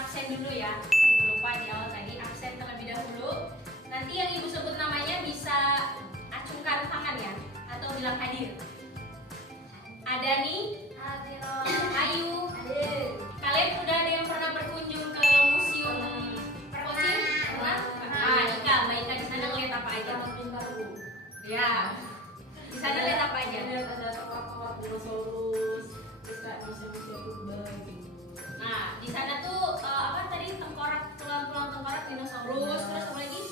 absen dulu ya. Ibu lupa di awal tadi, absen terlebih dahulu. Nanti yang ibu sebut namanya bisa acungkan tangan ya, atau bilang hadir. Ada nih, Ayu. Kalian udah ada yang pernah berkunjung ke museum Perkosim? Pernah? Ah, Ika, Mbak Ika di sana ngeliat apa aja? Ya, di sana lihat apa aja? Ada kawat-kawat dinosaurus, terus kayak museum-museum purba gitu. Nah, di sana tuh apa tadi tengkorak, tulang-tulang tengkorak dinosaurus, terus apa lagi?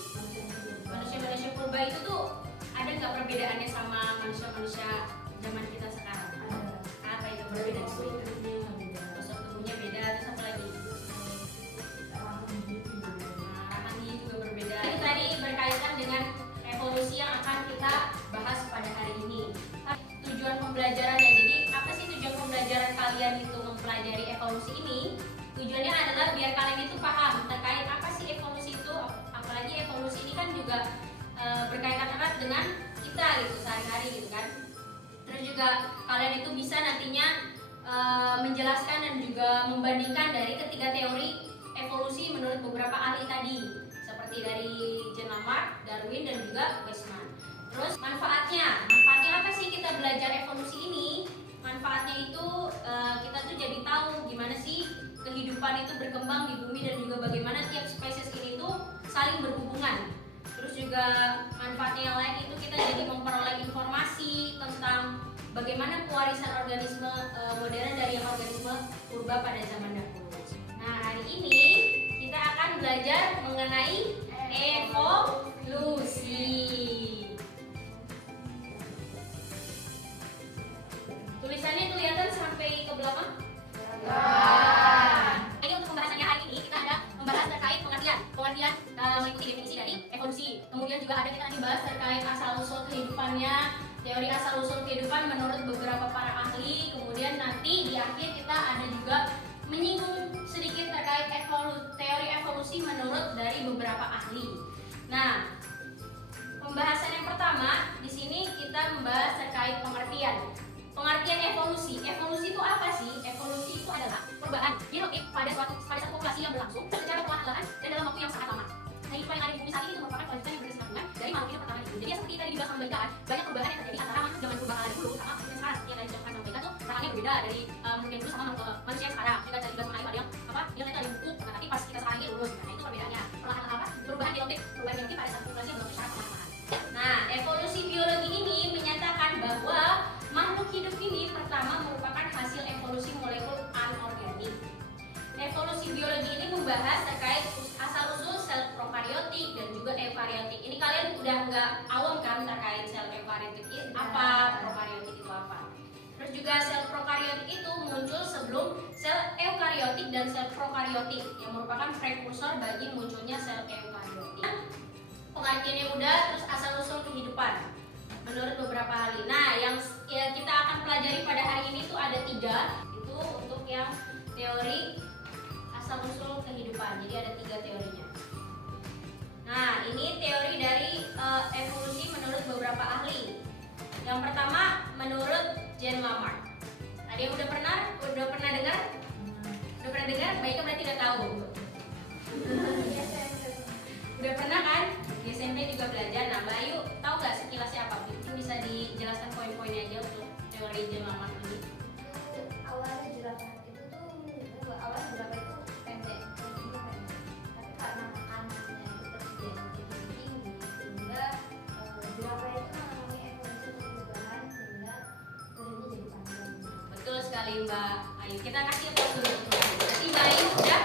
Manusia-manusia purba itu tuh ada nggak perbedaannya sama manusia-manusia zaman kita sekarang? Apa itu perbedaan? Postur tubuhnya beda, terus apa lagi? Rahang gigi juga berbeda. Itu tadi berkaitan dengan evolusi yang akan kita bahas pada hari ini. Tujuan pembelajarannya, jadi apa sih tujuan pembelajaran kalian itu mempelajari evolusi ini? Tujuannya adalah biar kalian itu paham terkait apa sih evolusi itu, apalagi evolusi ini kan juga berkaitan erat dengan kita gitu sehari-hari gitu kan. Terus juga kalian itu bisa nantinya menjelaskan dan juga membandingkan dari ketiga teori evolusi menurut beberapa ahli tadi, seperti dari Jean Lamarck, Darwin dan juga Weismann. Terus manfaatnya apa sih kita belajar evolusi ini? Manfaatnya itu kita tuh jadi tahu gimana sih kehidupan itu berkembang di bumi dan juga bagaimana tiap spesies ini tuh saling berhubungan. Terus juga manfaatnya yang lain itu kita jadi memperoleh informasi tentang bagaimana pewarisan organisme modern dari organisme purba pada zaman dahulu. Nah, hari ini kita akan belajar mengenai evolusi. Tulisannya kelihatan sampai ke belakang? Ini untuk pembahasannya hari ini kita ada membahas terkait pengertian mengikuti definisi dari evolusi. Kemudian juga ada kita nanti bahas terkait asal usul kehidupannya, teori asal usul kehidupan menurut beberapa para ahli. Kemudian nanti di akhir kita ada juga menyinggung sedikit terkait teori evolusi menurut dari beberapa ahli. Nah, pembahasan yang pertama di sini kita membahas terkait pengertian. Pengertian evolusi. Evolusi itu apa sih? Evolusi itu adalah perubahan genotip pada satu populasi yang berlangsung secara perlahan-lahan dan dalam waktu yang sangat lama. Kehidupan yang ada di bumi saat ini itu merupakan kelanjutan yang berkesinambungan dari makhluk hidup pertama itu. Jadi seperti tadi dibahas sama Mbak Ika, banyak perubahan yang terjadi antara zaman purba dahulu sama manusia sekarang. Yang tadi dijelaskan sama Mbak Ika tuh rahangnya berbeda dari manusia dulu sama manusia yang sekarang. Juga tadi dibahas mengenai ada yang ada bungkuk, tapi pas kita sekarang ini lurus. Nah, itu perbedaannya. Perlahan-lahan perubahan genotip pada satu populasi yang berlangsung secara perlahan-lahan. Nah, evolusi biologi ini menyatakan bahwa makhluk hidup ini pertama merupakan hasil evolusi molekul anorganik. Evolusi biologi ini membahas terkait asal-usul sel prokariotik dan juga eukariotik. Ini kalian udah nggak awam kan terkait sel eukariotik itu apa, prokariotik itu apa. Terus juga sel prokariotik itu muncul sebelum sel eukariotik dan sel prokariotik yang merupakan prekursor bagi munculnya sel eukariotik. Pengertiannya udah, terus asal-usul kehidupan menurut beberapa ahli. Nah, yang kita akan pelajari pada hari ini tuh ada 3. Itu untuk yang teori asal-usul kehidupan. Jadi ada 3 teorinya. Nah, ini teori dari evolusi menurut beberapa ahli. Yang pertama menurut Jean Lamarck. Ada yang udah pernah dengar? Udah pernah dengar? Baiknya berarti udah tahu. Udah pernah kan? Di SMP juga belajar. Nah, Mbak Ayu tahu nggak sekilasnya apa? Mungkin bisa dijelaskan poin-poinnya aja untuk teori Jean Lamarck ini. Awalnya jerapah itu pendek, tapi karena makanannya itu tersedia jadi tinggi sehingga jerapah itu mengalami evolusi perubahan sehingga badannya jadi panjang. Betul sekali Mbak Ayu. Kita kasih aplaus dulu untuk Mbak Ayu. Jadi Mbak Ayu sudah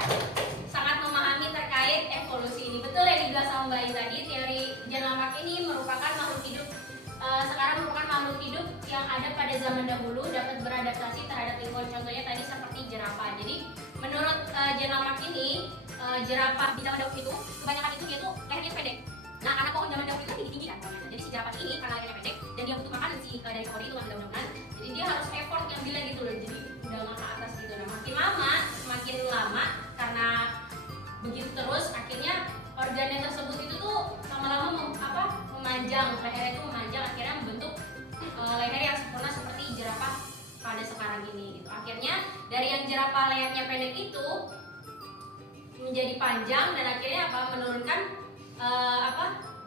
sangat memahami terkait evolusi ini. Betul ya dibilang sama Mbak Ayu tadi, teori Jean Lamarck ini merupakan makhluk hidup sekarang merupakan makhluk hidup yang ada pada zaman dahulu dapat beradaptasi terhadap lingkungan. Contohnya tadi seperti jerapah. Jadi menurut Jean Lamarck ini jerapah di zaman dahulu itu kebanyakan itu dia tuh lehernya pendek. Nah, karena pohon zaman dahulu itu tinggi kan pohonnya. Jadi si jerapah ini karena lehernya pendek dan dia butuh makan dari pohon itu kan daun-daunan. Jadi dia harus effort yang gila gitu loh. Jadi udah ke atas gitu. Nah, semakin lama karena begitu terus akhirnya organnya tersebut itu tuh lama-lama memanjang, lehernya itu memanjang, akhirnya membentuk leher yang sempurna seperti jerapah pada sekarang ini gitu. Akhirnya dari yang jerapah lehernya pendek itu menjadi panjang dan akhirnya apa menurunkan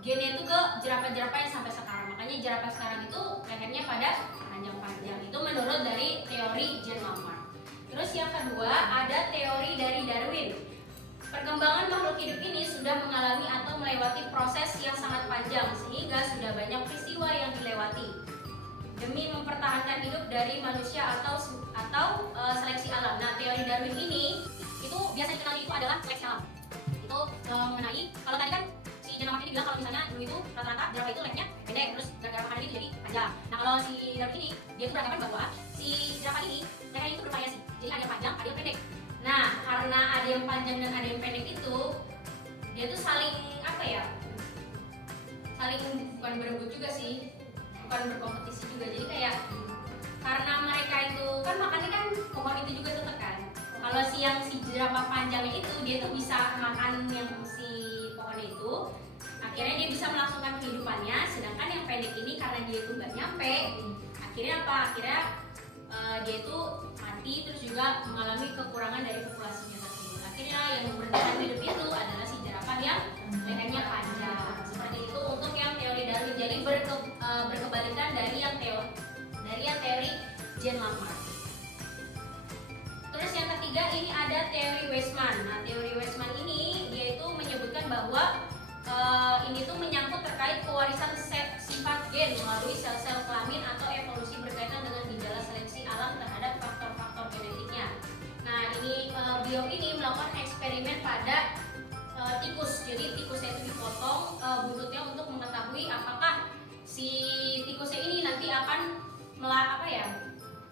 gennya itu ke jerapah-jerapah yang sampai sekarang. Makanya jerapah sekarang itu lehernya pada panjang-panjang. Itu menurut dari teori Jean Lamarck. Terus yang kedua ada teori dari Darwin. Perkembangan makhluk hidup ini sudah mengalami atau melewati proses yang sangat panjang sehingga sudah banyak peristiwa yang dilewati demi mempertahankan hidup dari manusia atau seleksi alam. Nah, teori Darwin ini itu biasa dikenal itu adalah seleksi alam. Itu mengenai kalau tadi kan si Jean Lamarck ini bilang kalau misalnya dulu itu rata-rata jerapah itu lehernya pendek, terus gara-gara makanan itu jadi panjang. Nah, kalau si Darwin ini dia tuh beranggapan bahwa si jerapah ini lehernya itu bervariasi. Jadi ada yang panjang, ada yang pendek. Nah, karena ada yang panjang dan ada yang pendek itu dia tuh saling saling bukan berebut juga sih, bukan berkompetisi juga. Jadi kayak karena mereka itu kan makannya kan pohon itu juga tetap kan. Kalau si jerapah panjangnya itu dia tuh bisa makan yang si pohon itu, akhirnya dia bisa melangsungkan kehidupannya. Sedangkan yang pendek ini karena dia itu nggak nyampe, akhirnya dia itu mati, terus juga mengalami kekurangan dari populasinya tersebut. Akhirnya yang bertahan hidup itu adalah si jerapah yang lehernya panjang. Seperti itu untuk yang teori Darwin. Jadi berkebalikan dari yang teori Jean Lamarck. Terus yang ketiga ini ada teori Weismann. Nah, teori Weismann ini dia itu menyebutkan bahwa ini tuh menyangkut terkait pewarisan sifat gen melalui sel-sel kelamin atau evolusi berkaitan dengan gejala seleksi alam terhadap faktor-faktor genetiknya. Nah, ini beliau ini melakukan eksperimen pada tikus. Jadi tikusnya itu dipotong buntutnya untuk mengetahui apakah si tikusnya ini nanti akan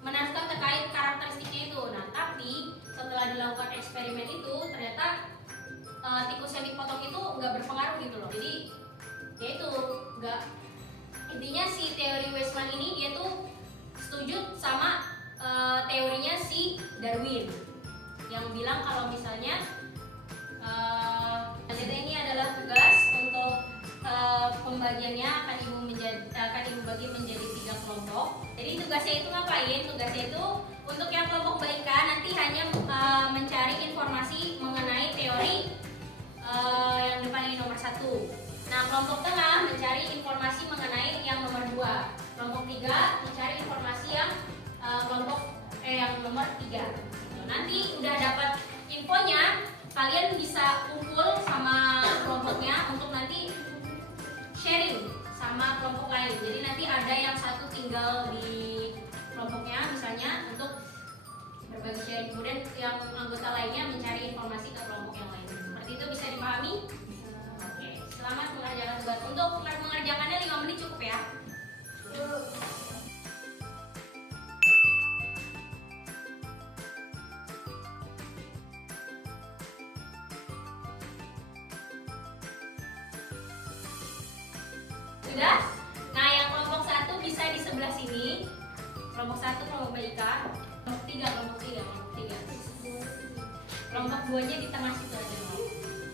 menentukan terkait karakteristiknya itu. Nah, tapi setelah dilakukan eksperimen itu ternyata tikus yang dipotong itu nggak berpengaruh gitu loh. Jadi dia itu nggak, intinya si teori Weismann ini dia tuh setuju sama teorinya si Darwin yang bilang kalau misalnya ini adalah tugas untuk pembagiannya akan ibu bagi menjadi 3 kelompok. Jadi tugasnya itu ngapain? Tugasnya itu untuk yang kelompok BK nanti hanya mencari informasi mengenai teori yang depan ini nomor 1. Nah, kelompok tengah mencari informasi mengenai yang nomor 2. Kelompok 3 mencari informasi yang yang nomor 3. Nanti udah dapat infonya, kalian bisa kumpul sama kelompoknya untuk nanti sharing sama kelompok lain. Jadi nanti ada yang satu tinggal di kelompoknya misalnya untuk berbagi sharing, kemudian yang anggota lainnya mencari informasi ke kelompok yang lain. Seperti itu bisa dipahami? Oke, selamat mengerjakan tugas. Untuk mengerjakannya 5 menit cukup ya. Sudah? Nah, yang kelompok 1 bisa di sebelah sini. Kelompok 1 kelompok BIK. Kelompok 3 kelompok 3. Kelompok 2-nya di tengah situ aja.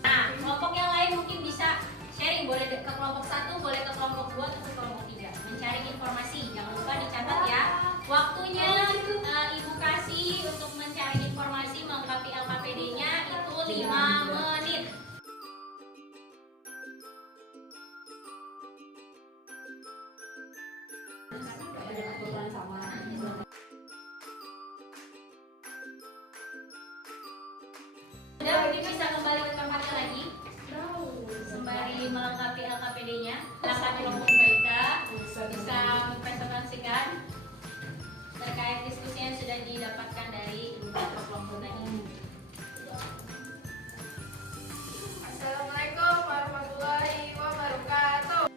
Nah, kelompok yang lain mungkin bisa sharing, boleh ke kelompok 1, boleh ke kelompok 2 atau ke kelompok 3. Mencari informasi. Jangan lupa dicatat ya. Waktunya Ibu kasih untuk mencari informasi melengkapi LKPD-nya itu 5 menit. Udah, mungkin bisa kembali ke kamarnya lagi sembari melengkapi LKPD-nya. Langkah kelompok baita bisa mempresentasikan terkait diskusi yang sudah didapatkan dari beberapa kelompok tadi. Assalamualaikum warahmatullahi wabarakatuh.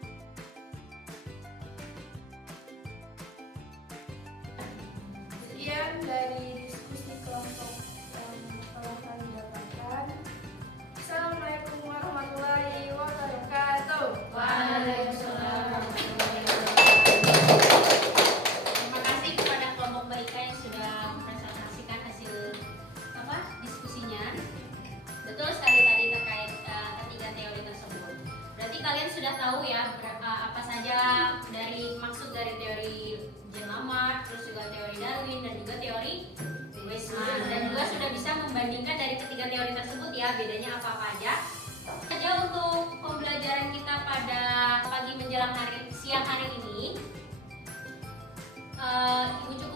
Sekian dari diskusi kelompok yang telah kami dapatkan. Assalamualaikum warahmatullahi wabarakatuh. Waalaikumsalam warahmatullahi wabarakatuh. Terima kasih kepada kelompok baika yang sudah mempresentasikan hasil diskusinya. Betul sekali tadi terkait ketiga teori tersebut. Berarti kalian sudah tahu ya apa saja dari maksud dari teori Jean Lamarck, terus juga teori Darwin dan juga teori Weismann, dan juga sudah bisa membandingkan dari ketiga teori tersebut ya. ya bedanya apa aja. Saja untuk pembelajaran kita pada pagi menjelang siang hari ini, Ibu cukup